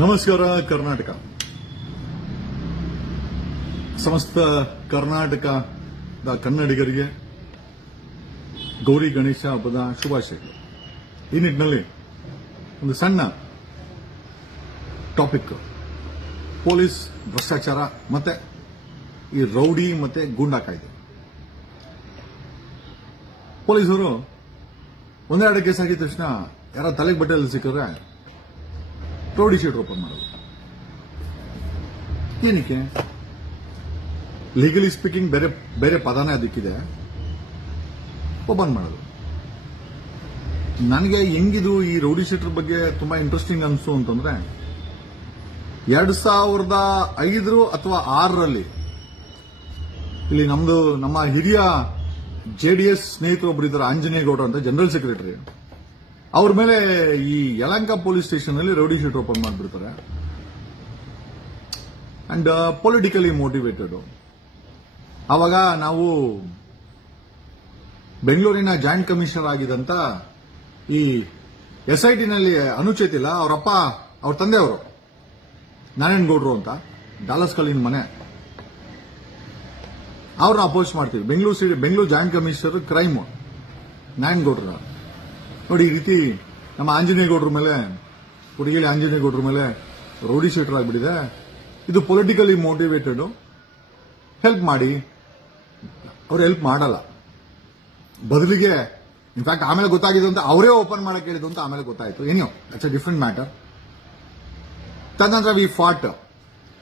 ನಮಸ್ಕಾರ, ಕರ್ನಾಟಕ. ಸಮಸ್ತ ಕರ್ನಾಟಕದ ಕನ್ನಡಿಗರಿಗೆ ಗೌರಿ ಗಣೇಶ ಹಬ್ಬದ ಶುಭಾಶಯಗಳು. ಈ ನಿಟ್ಟಿನಲ್ಲಿ ಒಂದು ಸಣ್ಣ ಟಾಪಿಕ್, ಪೊಲೀಸ್ ಭ್ರಷ್ಟಾಚಾರ ಮತ್ತೆ ಈ ರೌಡಿ ಮತ್ತೆ ಗೂಂಡಾ ಕಾಯ್ದೆ. ಪೊಲೀಸರು ಒಂದೆರಡು ಕೇಸ್ ಆಗಿದ ತಕ್ಷಣ ಯಾರ ತಲೆಗೆ ಬಟ್ಟೆಯಲ್ಲಿ ಸಿಕ್ಕಿದ್ರೆ ರೌಡಿ ಶೀಟ್ ಓಪನ್ ಮಾಡೋದು. ಏನಕ್ಕೆ? ಲೀಗಲಿ ಸ್ಪೀಕಿಂಗ್ ಬೇರೆ ಬೇರೆ ಪದನೇ ಅದಕ್ಕಿದೆ. ಓಪನ್ ಮಾಡೋದು. ನನಗೆ ಹೆಂಗಿದು ಈ ರೌಡಿ ಶೀಟರ್ ಬಗ್ಗೆ ತುಂಬಾ ಇಂಟ್ರೆಸ್ಟಿಂಗ್ ಅನಿಸ್ತು ಅಂತಂದ್ರೆ, ಎರಡು ಸಾವಿರದ ಐದರು ಅಥವಾ ಆರರಲ್ಲಿ ಇಲ್ಲಿ ನಮ್ದು ನಮ್ಮ ಹಿರಿಯ ಜೆಡಿಎಸ್ ಒಬ್ರು ಇದ್ದಾರೆ ಆಂಜನೇಯ ಗೌಡ ಅಂತ ಜನರಲ್ ಸೆಕ್ರೆಟರಿ ಅವ್ರ ಮೇಲೆ ಈ ಯಲಂಕ ಪೊಲೀಸ್ ಸ್ಟೇಷನ್ ಅಲ್ಲಿ ರೌಡಿ ಶೀಟ್ ಓಪನ್ ಮಾಡಿಬಿಡ್ತಾರೆ. ಅಂಡ್ ಪೊಲಿಟಿಕಲಿ ಮೋಟಿವೇಟೆಡ್ ಅವಾಗ ನಾವು ಬೆಂಗಳೂರಿನ ಜಾಯಿಂಟ್ ಕಮಿಷನರ್ ಆಗಿದಂತ ಈ ಎಸ್ ಐ ಟಿನಲ್ಲಿ ಅನುಚೇತ್ ಇಲ್ಲ, ಅವರಪ್ಪ, ಅವ್ರ ತಂದೆಯವರು ನಾರಾಯಣಗೌಡರು ಅಂತ ಡಾಲಸ್ ಕಲ್ಲಿನ ಮನೆ. ಅವ್ರನ್ನ ಅಪೋಸ್ ಮಾಡ್ತೀವಿ. Bengaluru city Bengaluru joint commissioner crime ನಾರಾಯಣಗೌಡ್ರ ನೋಡಿ ಈ ರೀತಿ ನಮ್ಮ ಆಂಜನೇಯ ಗೌಡ್ರ ಮೇಲೆ ಕೊಡಗೇಲಿ ಆಂಜನೇಯ ಗೌಡ್ರ ಮೇಲೆ ರೌಡಿ ಶೀಟರ್ ಆಗಿಬಿಟ್ಟಿದೆ. ಇದು ಪೊಲಿಟಿಕಲಿ ಮೋಟಿವೇಟೆಡು ಹೆಲ್ಪ್ ಮಾಡಿ. ಅವ್ರು ಹೆಲ್ಪ್ ಮಾಡಲ್ಲ. ಬದಲಿಗೆ ಇನ್ಫ್ಯಾಕ್ಟ್ ಆಮೇಲೆ ಗೊತ್ತಾಗಿದೆ ಅಂತ ಅವರೇ ಓಪನ್ ಮಾಡಕ್ಕೆ ಹೇಳಿದ್ದು ಅಂತ ಆಮೇಲೆ ಗೊತ್ತಾಯಿತು. ಏನೋ ಇಟ್ಸ್ ಅ ಡಿಫ್ರೆಂಟ್ ಮ್ಯಾಟರ್ ತದನಂತರ ವಿ ಫಾಟ್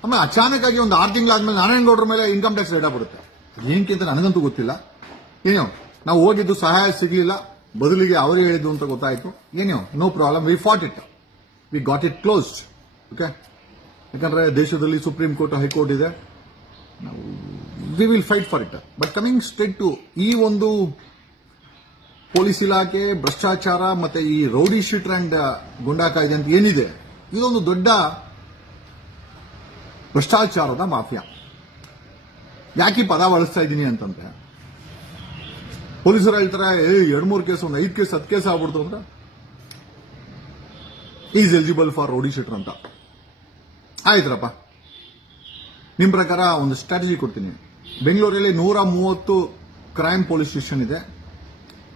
ಆಮೇಲೆ ಅಚಾನಕ್ ಆಗಿ ಒಂದು ಆರು ತಿಂಗಳಾದ್ಮೇಲೆ ನಾರಾಯಣಗೌಡ್ರ ಮೇಲೆ ಇನ್ಕಮ್ ಟ್ಯಾಕ್ಸ್ ರೇಟ ಬರುತ್ತೆ ಏನಕ್ಕೆ ಅಂತ ನನಗಂತೂ ಗೊತ್ತಿಲ್ಲ. ಏನೋ ನಾವು ಹೋಗಿದ್ದು ಸಹಾಯ ಸಿಗಲಿಲ್ಲ. ಬದಲಿಗೆ ಅವರು ಹೇಳಿದ್ದು ಅಂತ ಗೊತ್ತಾಯಿತು. ಏನೋ no problem we fought it we got it closed okay ಯಾಕಂದ್ರೆ ದೇಶದಲ್ಲಿ ಸುಪ್ರೀಂ ಕೋರ್ಟ್ ಹೈಕೋರ್ಟ್ ಇದೆ. We will fight for it but coming state to ಈ ಒಂದು ಪೊಲೀಸ್ ಇಲಾಖೆ, ಭ್ರಷ್ಟಾಚಾರ, ಮತ್ತೆ ಈ ರೌಡಿ ಶೀಟ್ ಅಂಡ್ ಗುಂಡಾ ಕಾಯ್ದೆ ಅಂತ ಏನಿದೆ, ಇದೊಂದು ದೊಡ್ಡ ಭ್ರಷ್ಟಾಚಾರದ ಮಾಫಿಯಾ. ಯಾಕೆ ಪದ ಬಳಸ್ತಾ ಇದ್ದೀನಿ ಅಂತಂದ್ರೆ ಪೊಲೀಸರು ಹೇಳ್ತಾರೆ, ಏ, ಎರಡು ಮೂರು ಕೇಸ್ ಒಂದು ಐದು ಕೇಸ್ ಹತ್ತು ಕೇಸ್ ಆಗ್ಬಿಡ್ತು ಅಂದ್ರೆ is eligible for rowdy sheeter ಅಂತ. ಆಯ್ತರಪ್ಪ. ನಿಮ್ಮ ಪ್ರಕಾರ ಒಂದು ಸ್ಟ್ರಾಟಜಿ ಕೊಡ್ತೀನಿ. ಬೆಂಗಳೂರಲ್ಲಿ ನೂರ ಮೂವತ್ತು ಕ್ರೈಮ್ ಪೊಲೀಸ್ ಸ್ಟೇಷನ್ ಇದೆ.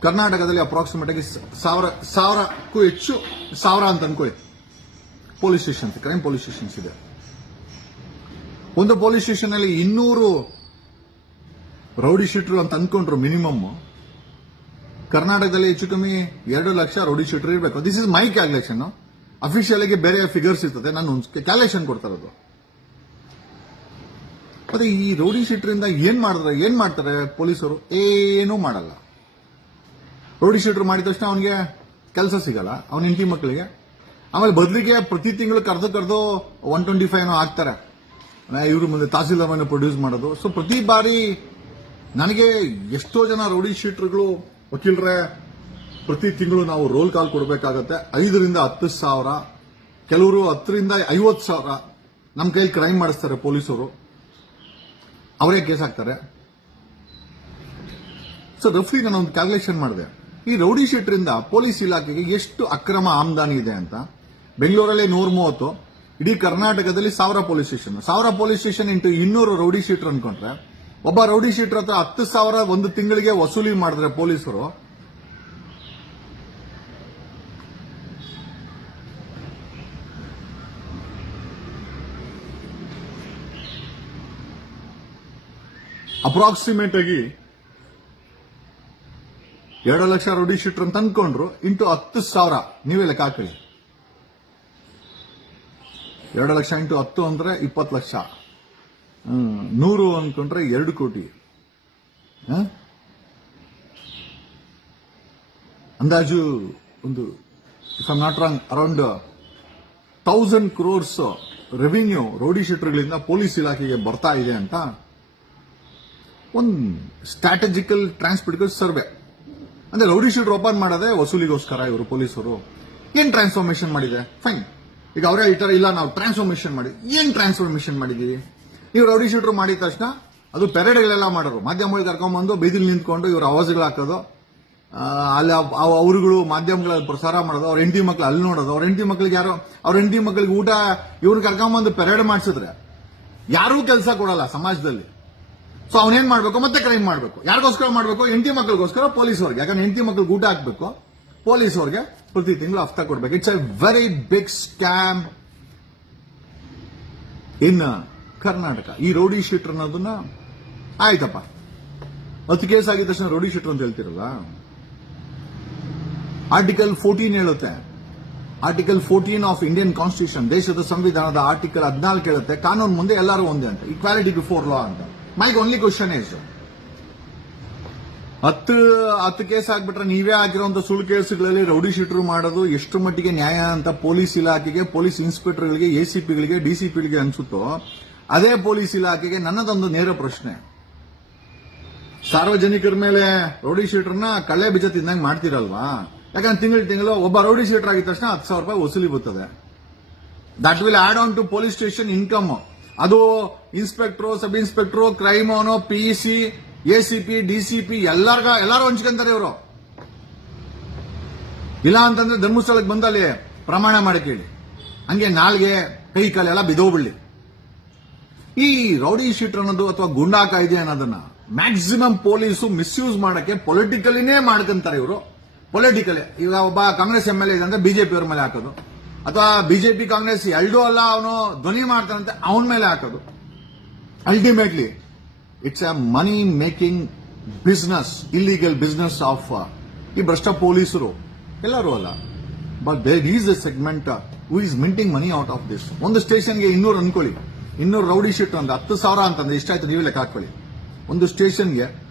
ಕರ್ನಾಟಕದಲ್ಲಿ ಅಪ್ರಾಕ್ಸಿಮೇಟ್ ಆಗಿ ಸಾವಿರ, ಸಾವಿರಕ್ಕೂ ಹೆಚ್ಚು, ಸಾವಿರ ಅಂತ ಅನ್ಕೊಳ್ಳಿ police station, crime police stations ಇದೆ. ಒಂದು ಪೊಲೀಸ್ ಸ್ಟೇಷನ್ ಅಲ್ಲಿ ಇನ್ನೂರು ರೌಡಿ ಶೀಟರ್ ಅಂತ ಅನ್ಕೊಂಡ್ರು ಮಿನಿಮಮ್ ಕರ್ನಾಟಕದಲ್ಲಿ ಹೆಚ್ಚು ಕಮ್ಮಿ ಎರಡು ಲಕ್ಷ ರೌಡಿ ಶೀಟರ್ ಇರಬೇಕು. This is my calculation official ಆಗಿ ಬೇರೆ ಫಿಗರ್ಸ್ ಇರ್ತದೆ, ನಾನು ಕ್ಯಾಲ್ಕುಲೇಷನ್ ಕೊಡ್ತಾ ಇರೋದು ಮತ್ತೆ ಈ ರೌಡಿ ಶೀಟರ್ ಇಂದ ಏನ್ ಮಾಡಿದ್ರೆ ಏನ್ ಮಾಡ್ತಾರೆ ಪೊಲೀಸರು? ಏನೂ ಮಾಡಲ್ಲ. ರೌಡಿ ಶೀಟರ್ ಮಾಡಿದ ತಕ್ಷಣ ಅವನಿಗೆ ಕೆಲಸ ಸಿಗಲ್ಲ, ಅವನ ಹೆಂಡತಿ ಮಕ್ಕಳಿಗೆ ಆಮೇಲೆ ಬದಲಿಗೆ ಪ್ರತಿ ತಿಂಗಳು ಕರೆದು ಕರೆದು ಒನ್ ಟ್ವೆಂಟಿ ಫೈವ್ ಹಾಕ್ತಾರೆ. ಇವರು ಮುಂದೆ ತಹಸೀಲ್ದಾರ್ ಪ್ರೊಡ್ಯೂಸ್ ಮಾಡೋದು. ಸೊ ಪ್ರತಿ ಬಾರಿ ನನಗೆ ಎಷ್ಟೋ ಜನ ರೌಡಿ ಶೀಟರ್ಗಳು ವಕೀಲರೇ, ಪ್ರತಿ ತಿಂಗಳು ನಾವು ರೋಲ್ ಕಾಲ್ ಕೊಡಬೇಕಾಗತ್ತೆ. ಐದರಿಂದ ಹತ್ತು ಸಾವಿರ, ಕೆಲವರು ಹತ್ತರಿಂದ ಐವತ್ತು ಸಾವಿರ ನಮ್ಮ ಕೈಲಿ ಕ್ರೈಮ್ ಮಾಡಿಸ್ತಾರೆ ಪೊಲೀಸರು. ಅವರೇ ಕೇಸ್ ಹಾಕ್ತಾರೆ. ಸೊ ರಫ್ಲಿ ನಾನು ಒಂದು ಕ್ಯಾಲ್ಕುಲೇಷನ್ ಮಾಡಿದೆ. ಈ ರೌಡಿ ಶೀಟ್ರಿಂದ ಪೊಲೀಸ್ ಇಲಾಖೆಗೆ ಎಷ್ಟು ಅಕ್ರಮ ಆಮದಾನಿ ಇದೆ ಅಂತ. ಬೆಂಗಳೂರಲ್ಲಿ ನೂರ ಮೂವತ್ತು, ಇಡೀ ಕರ್ನಾಟಕದಲ್ಲಿ ಸಾವಿರ ಪೊಲೀಸ್ ಸ್ಟೇಷನ್. ಸಾವಿರ ಪೊಲೀಸ್ ಸ್ಟೇಷನ್ ಇಂಟು ಇನ್ನೂರು ರೌಡಿ ಶೀಟರ್ ಅನ್ಕೊಂಡ್ರೆ ಒಬ್ಬ ರೌಡಿ ಶೀಟರ್ ಹತ್ರ ಹತ್ತು ಸಾವಿರ ಒಂದು ತಿಂಗಳಿಗೆ ವಸೂಲಿ ಮಾಡಿದ್ರೆ ಪೊಲೀಸರು. ಅಪ್ರಾಕ್ಸಿಮೇಟ್ ಆಗಿ ಎರಡು ಲಕ್ಷ ರೌಡಿ ಶೀಟರ್ ಅಂತ ಅನ್ಕೊಂಡ್ರು ಇಂಟು ಹತ್ತು ಸಾವಿರ ನೀವೇ ಲೆಕ್ಕ ಹಾಕಿ ಎರಡು ಲಕ್ಷ ಇಂಟು ಹತ್ತು ಅಂದ್ರೆ ಇಪ್ಪತ್ತು ಲಕ್ಷ. ನೂರು ಅಂದ್ಕೊಂಡ್ರೆ ಎರಡು ಕೋಟಿ? ಅಂದಾಜು ಒಂದು if I'm not wrong around thousand crores revenue rowdy ಶೀಟರ್ಗಳಿಂದ police ಇಲಾಖೆಗೆ ಬರ್ತಾ ಇದೆ ಅಂತ ಒಂದು ಸ್ಟ್ರಾಟಜಿಕಲ್ ಟ್ರಾನ್ಸ್ಪೋರ್ಟಿಕಲ್ ಸರ್ವೆ ಅಂದ್ರೆ ರೌಡಿ ಶೀಟರ್ ಓಪನ್ ಮಾಡದೆ ವಸೂಲಿಗೋಸ್ಕರ ಇವರು ಪೊಲೀಸರು ಏನ್ ಟ್ರಾನ್ಸ್ಫಾರ್ಮೇಶನ್ ಮಾಡಿದೆ? ಫೈನ್ ಈಗ ಅವರೇ ಹೇಳ್ತಾರೆ ಇಲ್ಲ, ನಾವು ಟ್ರಾನ್ಸ್ಫಾರ್ಮೇಶನ್ ಮಾಡಿ, ಏನ್ ಟ್ರಾನ್ಸ್ಫಾರ್ಮೇಶನ್ ಮಾಡಿದೀವಿ? ನೀವು ರೌಡಿ ಶೀಟರ್ ಮಾಡಿದ ತಕ್ಷಣ ಅದು ಪೆರೇಡ್ಗಳೆಲ್ಲ ಮಾಡೋರು. ಮಾಧ್ಯಮಗಳಿಗೆ ಕರ್ಕೊಂಡ್ಬಂದು ಬೀದಿಲಿ ನಿಂತ್ಕೊಂಡು ಇವ್ರ ಅವಾಜ್ಗಳು ಹಾಕೋದು. ಅಲ್ಲಿ ಅವ್- ಅವ್- ಅವರುಗಳು ಮಾಧ್ಯಮಗಳಲ್ಲಿ ಪ್ರಸಾರ ಮಾಡೋದು. ಅವ್ರ ಹೆಂಡತಿ ಮಕ್ಳು ಅಲ್ಲಿ ನೋಡೋದು. ಅವ್ರ ಹೆಂಡತಿ ಮಕ್ಳಿಗೆ ಯಾರೋ ಅವ್ರ ಹೆಂಡತಿ ಮಕ್ಳಿಗೆ ಊಟ ಇವ್ರನ್ನ ಕರ್ಕೊಂಬಂದು ಪೆರೇಡ್ ಮಾಡಿಸಿದ್ರೆ ಯಾರೂ ಕೆಲಸ ಕೊಡಲ್ಲ ಸಮಾಜದಲ್ಲಿ. ಸೊ ಅವನೇನ್ ಮಾಡಬೇಕು? ಮತ್ತೆ ಕ್ರೈಮ್ ಮಾಡಬೇಕು. ಯಾರಿಗೋಸ್ಕರ ಮಾಡಬೇಕು? ಹೆಂಡತಿ ಮಕ್ಕಳಿಗೋಸ್ಕರ ಪೊಲೀಸ್ ಅವ್ರಿಗೆ ಯಾಕಂದ್ರೆ ಹೆಂಡತಿ ಮಕ್ಳಿಗೆ ಊಟ ಹಾಕಬೇಕು ಪೊಲೀಸ್ ಅವ್ರಿಗೆ ಪ್ರತಿ ತಿಂಗಳು ಹಫ್ತಾ ಕೊಡ್ಬೇಕು. It's a very big scam in Karnataka. ಈ ರೌಡಿ ಶೀಟರ್ ಅನ್ನೋದನ್ನ ಆಯ್ತಪ್ಪ. ಹತ್ತು ಕೇಸ್ ಆಗಿದ ತಕ್ಷಣ ರೌಡಿ ಶೀಟರ್ ಅಂತ ಹೇಳ್ತಿರಲ್ಲ? ಆರ್ಟಿಕಲ್ ಫೋರ್ಟೀನ್ ಹೇಳುತ್ತೆ. Article fourteen of Indian constitution ದೇಶದ ಸಂವಿಧಾನದ ಆರ್ಟಿಕಲ್ ಹದಿನಾಲ್ಕು ಹೇಳುತ್ತೆ. ಕಾನೂನು ಮುಂದೆ ಎಲ್ಲರೂ ಒಂದೇ ಅಂತ. ಇಕ್ವಾಲಿಟಿ ಬಿಫೋರ್ ಲಾ ಅಂತ. ಮೈ ಓನ್ಲಿ ಕ್ವಶನ್ ಇಸ್ ಹತ್ತು ಹತ್ತು ಕೇಸ್ ಆಗ್ಬಿಟ್ರೆ ನೀವೇ ಆಗಿರುವಂತಹ ಸುಳ್ಳು ಕೇಸುಗಳಲ್ಲಿ ರೌಡಿ ಶೀಟರ್ ಮಾಡೋದು ಎಷ್ಟು ಮಟ್ಟಿಗೆ ನ್ಯಾಯ ಅಂತ ಪೊಲೀಸ್ ಇಲಾಖೆಗೆ, ಪೊಲೀಸ್ ಇನ್ಸ್ಪೆಕ್ಟರ್ಗಳಿಗೆ ಎಸಿಪಿಗಳಿಗೆ ಡಿಸಿಪಿಗಳಿಗೆ ಅನ್ಸುತ್ತೋ ಅದೇ ಪೊಲೀಸ್ ಇಲಾಖೆಗೆ ನನ್ನದೊಂದು ನೇರ ಪ್ರಶ್ನೆ. ಸಾರ್ವಜನಿಕರ ಮೇಲೆ ರೌಡಿ ಶೀಟರ್ನ ಕಳ್ಳೆ ಬೀಜ ತಿಂದಂಗೆ ಮಾಡ್ತಿರಲ್ವಾ? ಯಾಕಂದ್ರೆ ತಿಂಗಳು ತಿಂಗಳು ಒಬ್ಬ ರೌಡಿ ಶೀಟರ್ ಆಗಿದ ತಕ್ಷಣ ಹತ್ತು ಸಾವಿರ ರೂಪಾಯಿ ವಸೂಲಿ ಬರ್ತದೆ that will add on to police station income ಅದು ಇನ್ಸ್ಪೆಕ್ಟ್ರು ಸಬ್ ಇನ್ಸ್ಪೆಕ್ಟ್ರು ಕ್ರೈಮ್ ಅವನು ಪಿಇಸಿ ಎಸಿಪಿ ಡಿಸಿಪಿ ಎಲ್ಲಾರ್ಗ ಎಲ್ಲಾರು ಹಂಚ್ಕೊಂತಾರೆ ಇವರು. ಇಲ್ಲ ಅಂತಂದ್ರೆ ಧರ್ಮಸ್ಥಳಕ್ಕೆ ಬಂದಲ್ಲಿ ಪ್ರಮಾಣ ಮಾಡಿ ಕೇಳಿ. ಹಂಗೆ ನಾಲ್ಗೆ ಕೈ ಕಾಲೆಲ್ಲ ಬಿದೋಗ್ಬಿಡ್ಲಿ ಈ ರೌಡಿ ಶೀಟರ್ ಅನ್ನೋದು ಅಥವಾ ಗುಂಡಾ ಕಾಯ್ದೆ ಅನ್ನೋದನ್ನ ಮ್ಯಾಕ್ಸಿಮಮ್ ಪೊಲೀಸು ಮಿಸ್ಯೂಸ್ ಮಾಡಕ್ಕೆ ಪೊಲಿಟಿಕಲಿನೇ ಮಾಡ್ಕೊಂತಾರೆ ಇವರು. ಪೊಲಿಟಿಕಲಿ ಈಗ ಒಬ್ಬ ಕಾಂಗ್ರೆಸ್ ಎಂ ಎಲ್ ಎ ಅಂದ್ರೆ ಬಿಜೆಪಿ ಅವ್ರ ಮೇಲೆ ಹಾಕೋದು. ಅಥವಾ ಬಿಜೆಪಿ ಕಾಂಗ್ರೆಸ್ ಎಲ್ಡೂ ಅಲ್ಲ, ಅವನು ಧ್ವನಿ ಮಾಡ್ತಾನಂತೆ ಅವನ ಮೇಲೆ ಹಾಕೋದು. Ultimately it's a money making business illegal business of ಈ ಭ್ರಷ್ಟ ಪೊಲೀಸರು. ಎಲ್ಲರೂ ಅಲ್ಲ. But there is a segment who is minting money out of this ಒಂದು ಸ್ಟೇಷನ್ಗೆ ಇನ್ನೂರು ಅನ್ಕೊಳ್ಳಿ. ಇನ್ನೂರು ರೌಡಿ ಶೀಟ್ ಒಂದು ಹತ್ತು ಸಾವಿರ ಅಂತಂದ್ರೆ ಇಷ್ಟಾಯ್ತು ನೀವೇ ಲೆಕ್ಕ ಹಾಕೊಳ್ಳಿ ಒಂದು ಸ್ಟೇಷನ್ಗೆ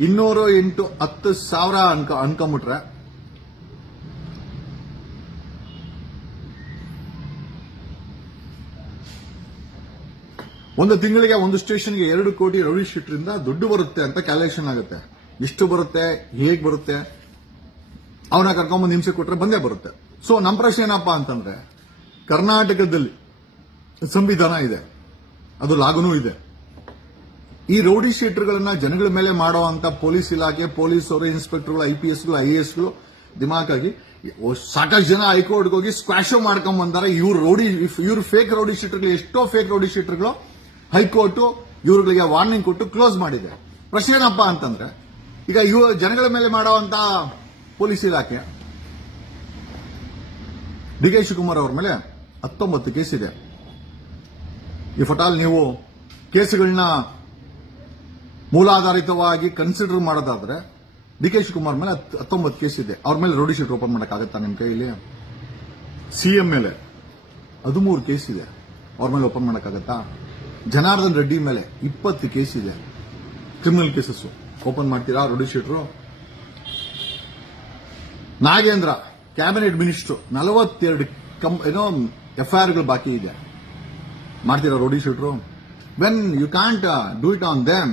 ಇನ್ನೂರು ಎಂಟು ಹತ್ತು ಸಾವಿರ ಅನ್ಕ ಅನ್ಕೊಂಬಿಟ್ರೆ ಒಂದು ತಿಂಗಳಿಗೆ ಒಂದು ಸ್ಟೇಷನ್ಗೆ ಎರಡು ಕೋಟಿ ರೌಡಿ ಶೀಟ್ರಿಂದ ದುಡ್ಡು ಬರುತ್ತೆ ಅಂತ ಕ್ಯಾಲ್ಕುಲೇಷನ್ ಆಗುತ್ತೆ. ಎಷ್ಟು ಬರುತ್ತೆ, ಹೇಗ್ ಬರುತ್ತೆ, ಅವನ ಕರ್ಕೊಂಬಂದು ಹಿಂಸೆ ಕೊಟ್ರೆ ಬಂದೇ ಬರುತ್ತೆ. ಸೊ ನಮ್ಮ ಪ್ರಶ್ನೆ ಏನಪ್ಪಾ ಅಂತಂದ್ರೆ, ಕರ್ನಾಟಕದಲ್ಲಿ ಸಂವಿಧಾನ ಇದೆ. ಅದು ಲಾಗುನೂ ಇದೆ. ಈ ರೌಡಿ ಶೀಟರ್ಗಳನ್ನ ಜನಗಳ ಮೇಲೆ ಮಾಡುವಂತ ಪೊಲೀಸ್ ಇಲಾಖೆ, ಪೊಲೀಸರು, ಇನ್ಸ್ಪೆಕ್ಟರ್ಗಳು, ಐ ಪಿ ಎಸ್ಗಳು, ಐ ಎ ಎಸ್ಗಳು, ದಿಮಾಕಾಗಿ ಸಾಕಷ್ಟು ಜನ ಹೈಕೋರ್ಟ್ಗೆ ಹೋಗಿ ಸ್ಕ್ವಾಶೋ ಮಾಡ್ಕೊಂಡ್ ಬಂದಾರೆ. ಇವ್ರು ರೌಡಿ ಇವ್ರು ಫೇಕ್ ರೌಡಿ ಶೀಟರ್ಗಳು, ಎಷ್ಟೋ ಫೇಕ್ ರೌಡಿ ಶೀಟರ್ಗಳು ಹೈಕೋರ್ಟ್ ಇವ್ರುಗಳಿಗೆ ವಾರ್ನಿಂಗ್ ಕೊಟ್ಟು ಕ್ಲೋಸ್ ಮಾಡಿದೆ. ಪ್ರಶ್ನೆ ಏನಪ್ಪ ಅಂತಂದ್ರೆ, ಈಗ ಇವ ಜನಗಳ ಮೇಲೆ ಮಾಡುವಂತ ಪೊಲೀಸ್ ಇಲಾಖೆ, ಡಿ ಕೆ ಶಿವಕುಮಾರ್ ಅವರ ಮೇಲೆ ಹತ್ತೊಂಬತ್ತು ಕೇಸ್ ಇದೆ. ಈ ಫಟಾಲ್ ನೀವು ಕೇಸುಗಳನ್ನ ಮೂಲಾಧಾರಿತವಾಗಿ ಕನ್ಸಿಡರ್ ಮಾಡೋದಾದ್ರೆ ಡಿ ಕೆ ಶಿವಕುಮಾರ್ ಮೇಲೆ ಹತ್- ಹತ್ತೊಂಬತ್ತು ಕೇಸ್ ಇದೆ. ಅವ್ರ ಮೇಲೆ ರೌಡಿ ಶೀಟ್ ಓಪನ್ ಮಾಡೋಕ್ಕಾಗತ್ತಾ ನಿಮ್ಮ ಕೈಯಲ್ಲಿ? ಸಿಎಂ ಮೇಲೆ ಹದಿಮೂರು ಕೇಸ್ ಇದೆ. ಅವ್ರ ಮೇಲೆ ಓಪನ್ ಮಾಡೋಕ್ಕಾಗತ್ತಾ? ಜನಾರ್ದನ್ ರೆಡ್ಡಿ ಮೇಲೆ ಇಪ್ಪತ್ತು ಕೇಸ್ ಇದೆ. ಕ್ರಿಮಿನಲ್ ಕೇಸಸ್ ಓಪನ್ ಮಾಡ್ತೀರಾ rowdy sheeter? Nagendra cabinet minister ನಲವತ್ತೆರಡು ಕಂ ಏನೋ ಎಫ್ಐಆರ್ಗಳು ಬಾಕಿ ಇದೆ. ಮಾಡ್ತೀರಾ rowdy shooter when you can't do it on them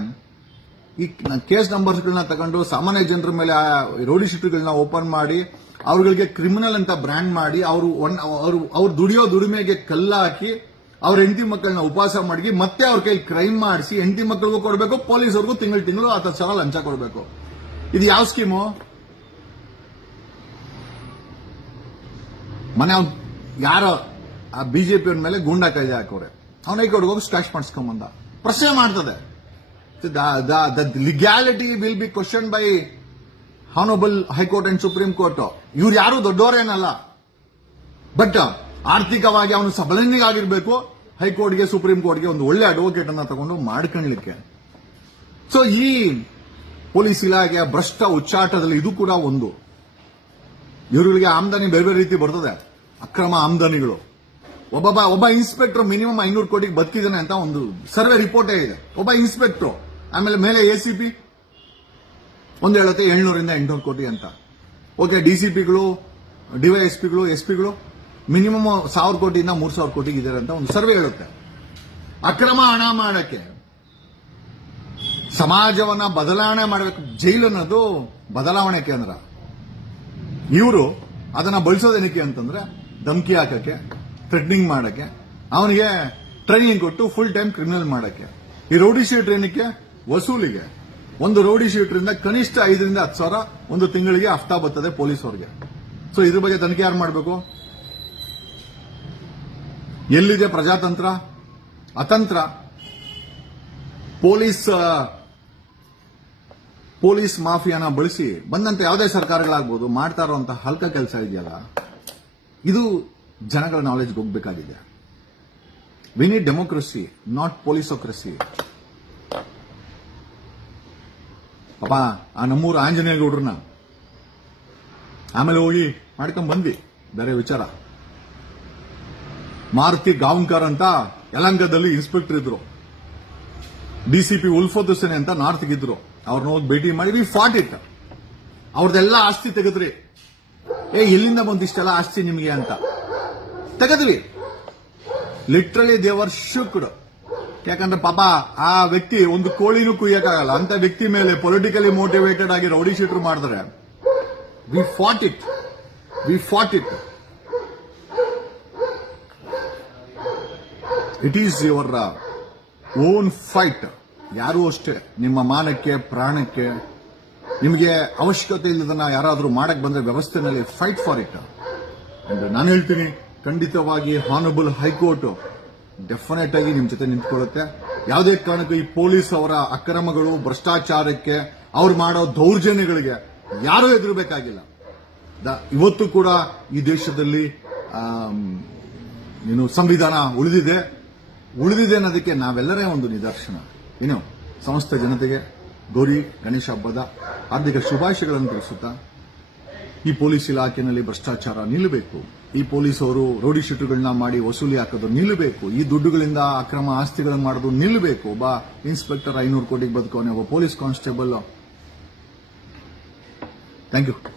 ಈ ಕೇಸ್ ನಂಬರ್ಸ್ಗಳನ್ನ ತಗೊಂಡು ಸಾಮಾನ್ಯ ಜನರ ಮೇಲೆ ರೌಡಿ ಶೀಟ್ಗಳನ್ನ ಓಪನ್ ಮಾಡಿ ಅವ್ರಗಳಿಗೆ ಕ್ರಿಮಿನಲ್ ಅಂತ ಬ್ರ್ಯಾಂಡ್ ಮಾಡಿ, ಅವರು ಅವರು, ಅವ್ರು ದುಡಿಯೋ ದುಡಿಮೆಗೆ ಕಲ್ಲಾಕಿ ಅವ್ರ ಹೆಂಡತಿ ಮಕ್ಕಳನ್ನ ಉಪವಾಸ ಮಾಡಿ ಮತ್ತೆ ಅವ್ರ ಕೈ ಕ್ರೈಮ್ ಮಾಡಿಸಿ, ಹೆಂಡತಿ ಮಕ್ಕಳಿಗೂ ಕೊಡಬೇಕು ಪೊಲೀಸರಿಗೂ ತಿಂಗಳು ತಿಂಗಳು ಹತ್ತು ಸಾವಿರ ಲಂಚ ಕೊಡಬೇಕು. ಇದು ಯಾವ ಸ್ಕೀಮು ಮನೆ ಯಾರೋ, ಆ ಬಿಜೆಪಿ ಅವ್ರ ಮೇಲೆ ಗೂಂಡಾ ಕಾಯ್ದೆ ಹಾಕೋರೆ ಅವನ ಹೈಕೋರ್ಟ್ಗೆ ಹೋಗಿ ಸ್ಕ್ವಾಶ್ ಮಾಡಿಸ್ಕೊಂಬಂದ ಪ್ರಶ್ನೆ ಮಾಡ್ತದೆ. Legality will be question by honourable high court and supreme court ಇವ್ರು ಯಾರು ದೊಡ್ಡವರೇನಲ್ಲ ಬಟ್ ಆರ್ಥಿಕವಾಗಿ ಅವನು ಸಬಲನಿಗಾಗಿರ್ಬೇಕು. ಹೈಕೋರ್ಟ್ಗೆ ಸುಪ್ರೀಂ ಕೋರ್ಟ್ಗೆ ಒಂದು ಒಳ್ಳೆ ಅಡ್ವೊಕೇಟ್ ಅನ್ನ ತಗೊಂಡು ಮಾಡ್ಕೊಳ್ಲಿಕ್ಕೆ ಸೊ ಈ ಪೊಲೀಸ್ ಇಲಾಖೆಯ ಭ್ರಷ್ಟ ಉಚ್ಚಾಟದಲ್ಲಿ ಇದು ಕೂಡ ಒಂದು. ಇವರುಗಳಿಗೆ ಆಮದಾನಿ ಬೇರೆ ಬೇರೆ ರೀತಿ ಬರ್ತದೆ. ಅಕ್ರಮ ಆಮದಾನಿಗಳು. ಒಬ್ಬೊಬ್ಬ ಒಬ್ಬ ಇನ್ಸ್ಪೆಕ್ಟರ್ ಮಿನಿಮಮ್ ಐನೂರು ಕೋಟಿಗೆ ಬದುಕಿದ್ದಾನೆ ಅಂತ ಒಂದು ಸರ್ವೆ ರಿಪೋರ್ಟೇ ಇದೆ. ಒಬ್ಬ ಇನ್ಸ್ಪೆಕ್ಟರ್ ಆಮೇಲೆ ಮೇಲೆ ಎಸಿಪಿ ಒಂದು ಹೇಳುತ್ತೆ ಏಳ್ನೂರಿಂದ ಎಂಟುನೂರು ಕೋಟಿ ಅಂತ. ಓಕೆ ಡಿಸಿಪಿಗಳು ಡಿವೈಎಸ್ಪಿಗಳು ಎಸ್ಪಿಗಳು ಮಿನಿಮಮ್ ಸಾವಿರ ಕೋಟಿಯಿಂದ ಮೂರ್ ಸಾವಿರ ಕೋಟಿಗೆ ಇದ್ದಾರೆ ಅಂತ ಒಂದು ಸರ್ವೆ ಹೇಳುತ್ತೆ. ಅಕ್ರಮ ಹಣ ಮಾಡಕ್ಕೆ ಸಮಾಜವನ್ನ ಬದಲಾವಣೆ ಮಾಡಬೇಕು. ಜೈಲು ಅನ್ನೋದು ಬದಲಾವಣೆ ಕೇಂದ್ರ. ಇವರು ಅದನ್ನ ಬಳಸೋದೇನಕ್ಕೆ ಅಂತಂದ್ರೆ ಧಮಕಿ ಹಾಕಕ್ಕೆ. ಥ್ರೆಟ್ನಿಂಗ್ ಮಾಡಕ್ಕೆ, ಅವನಿಗೆ ಟ್ರೈನಿಂಗ್ ಕೊಟ್ಟು ಫುಲ್ ಟೈಮ್ ಕ್ರಿಮಿನಲ್ ಮಾಡಕ್ಕೆ. ಈ ರೌಡಿ ಶೀಟ್ ಏನಕ್ಕೆ ವಸೂಲಿಗೆ. ಒಂದು ರೌಡಿ ಶೀಟ್ರಿಂದ ಕನಿಷ್ಠ ಐದರಿಂದ ಹತ್ತು ಸಾವಿರ ಒಂದು ತಿಂಗಳಿಗೆ ಹಫ್ತಾ ಬರ್ತದೆ ಪೊಲೀಸ್ ಅವರಿಗೆ. ಸೊ ಇದ್ರ ಬಗ್ಗೆ ತನಿಖೆ ಯಾರು ಮಾಡಬೇಕು? ಎಲ್ಲಿದೆ ಪ್ರಜಾತಂತ್ರ? ಅತಂತ್ರ. ಪೊಲೀಸ್ ಪೊಲೀಸ್ ಮಾಫಿಯಾನ ಬಳಸಿ ಬಂದಂತ ಯಾವುದೇ ಸರ್ಕಾರಗಳಾಗ್ಬೋದು, ಮಾಡ್ತಾ ಇರುವಂತಹ ಹಲ್ಕ ಕೆಲಸ ಇದೆಯಲ್ಲ? ಇದು ಜನಗಳ ನಾಲೆಜ್ಗೆ ಹೋಗ್ಬೇಕಾಗಿದೆ. We need democracy not policeocracy ಪಾಪ, ಆ ನಮ್ಮೂರು ಆಂಜನೇಯ ಗೌಡ್ರನ್ನ ಆಮೇಲೆ ಹೋಗಿ ಮಾಡ್ಕೊಂಡ್ ಬಂದ್ವಿ. ಬೇರೆ ವಿಚಾರ. ಮಾರುತಿ ಗಾಂವ್ಕರ್ ಅಂತ ಯಲಂಕದಲ್ಲಿ ಇನ್ಸ್ಪೆಕ್ಟರ್ ಇದ್ರು. ಡಿಸಿಪಿ ಉಲ್ಫತ್ ಹುಸೇನ್ ಅಂತ ನಾರ್ತ್ ಇದ್ರು. ಅವ್ರನ್ನ ಹೋಗಿ ಭೇಟಿ ಮಾಡಿ ಫಾಟ್ ಇಟ್ ಅವ್ರದ್ದೆಲ್ಲ ಆಸ್ತಿ ತೆಗೆದ್ರಿ. ಏ ಎಲ್ಲಿಂದ ಬಂದಿಷ್ಟೆಲ್ಲ ಆಸ್ತಿ ನಿಮಗೆ ಅಂತ. ತೆಗೆದ್ವಿ. ಲಿಟ್ರಲಿ ದೇವರ್ ಶುಕ್ಡ್ ಯಾಕಂದ್ರೆ ಪಾಪ ಆ ವ್ಯಕ್ತಿ ಒಂದು ಕೋಳಿನೂ ಕುಯ್ಯಕ್ಕಾಗಲ್ಲ. ಅಂತ ವ್ಯಕ್ತಿ ಮೇಲೆ ಪೊಲಿಟಿಕಲಿ ಮೋಟಿವೇಟೆಡ್ ಆಗಿ ರೌಡಿ ಶೀಟರ್ ಮಾಡಿದ್ರೆ we fought it we fought it it is your own fight ಯಾರೂ ಅಷ್ಟೇ. ನಿಮ್ಮ ಮಾನಕ್ಕೆ, ಪ್ರಾಣಕ್ಕೆ, ನಿಮಗೆ ಅವಶ್ಯಕತೆ ಇಲ್ಲದನ್ನ ಯಾರಾದರೂ ಮಾಡಕ್ ಬಂದ್ರೆ ವ್ಯವಸ್ಥೆನಲ್ಲಿ ಫೈಟ್ ಫಾರ್ ಇಟ್ ನಾನು ಹೇಳ್ತೀನಿ. ಖಂಡಿತವಾಗಿ ಹಾನಬಲ್ ಹೈಕೋರ್ಟ್ ಡೆಫಿನೆಟ್ ಆಗಿ ನಿಮ್ ಜೊತೆ ನಿಂತ್ಕೊಳ್ಳುತ್ತೆ. ಯಾವುದೇ ಕಾರಣಕ್ಕೂ ಈ ಪೊಲೀಸ್ ಅವರ ಅಕ್ರಮಗಳು, ಭ್ರಷ್ಟಾಚಾರಕ್ಕೆ ಅವ್ರು ಮಾಡೋ ದೌರ್ಜನ್ಯಗಳಿಗೆ ಯಾರೂ ಎದುರಬೇಕಾಗಿಲ್ಲ. ಇವತ್ತು ಕೂಡ ಈ ದೇಶದಲ್ಲಿ ಏನು ಸಂವಿಧಾನ ಉಳಿದಿದೆ. ಉಳಿದಿದೆ ಅನ್ನೋದಕ್ಕೆ ನಾವೆಲ್ಲರೇ ಒಂದು ನಿದರ್ಶನ. ಏನು, ಸಮಸ್ತ ಜನತೆಗೆ ಗೌರಿ ಗಣೇಶ ಹಬ್ಬದ ಹಾರ್ದಿಕ ಶುಭಾಶಯಗಳನ್ನು ತಿಳಿಸುತ್ತಾ, ಈ ಪೊಲೀಸ್ ಇಲಾಖೆಯಲ್ಲಿ ಭ್ರಷ್ಟಾಚಾರ ನಿಲ್ಲಬೇಕು. ಈ ಪೊಲೀಸ್ ಅವರು ರೌಡಿ ಶೀಟುಗಳನ್ನ ಮಾಡಿ ವಸೂಲಿ ಹಾಕೋದು ನಿಲ್ಲಬೇಕು ಈ ದುಡ್ಡುಗಳಿಂದ ಅಕ್ರಮ ಆಸ್ತಿಗಳನ್ನು ಮಾಡೋದು ನಿಲ್ಲಬೇಕು ಒಬ್ಬ ಇನ್ಸ್ಪೆಕ್ಟರ್ ಐನೂರು ಕೋಟಿಗೆ ಬದುಕೋನೆ ಒಬ್ಬ ಪೊಲೀಸ್ ಕಾನ್ಸ್ಟೇಬಲ್. Thank you.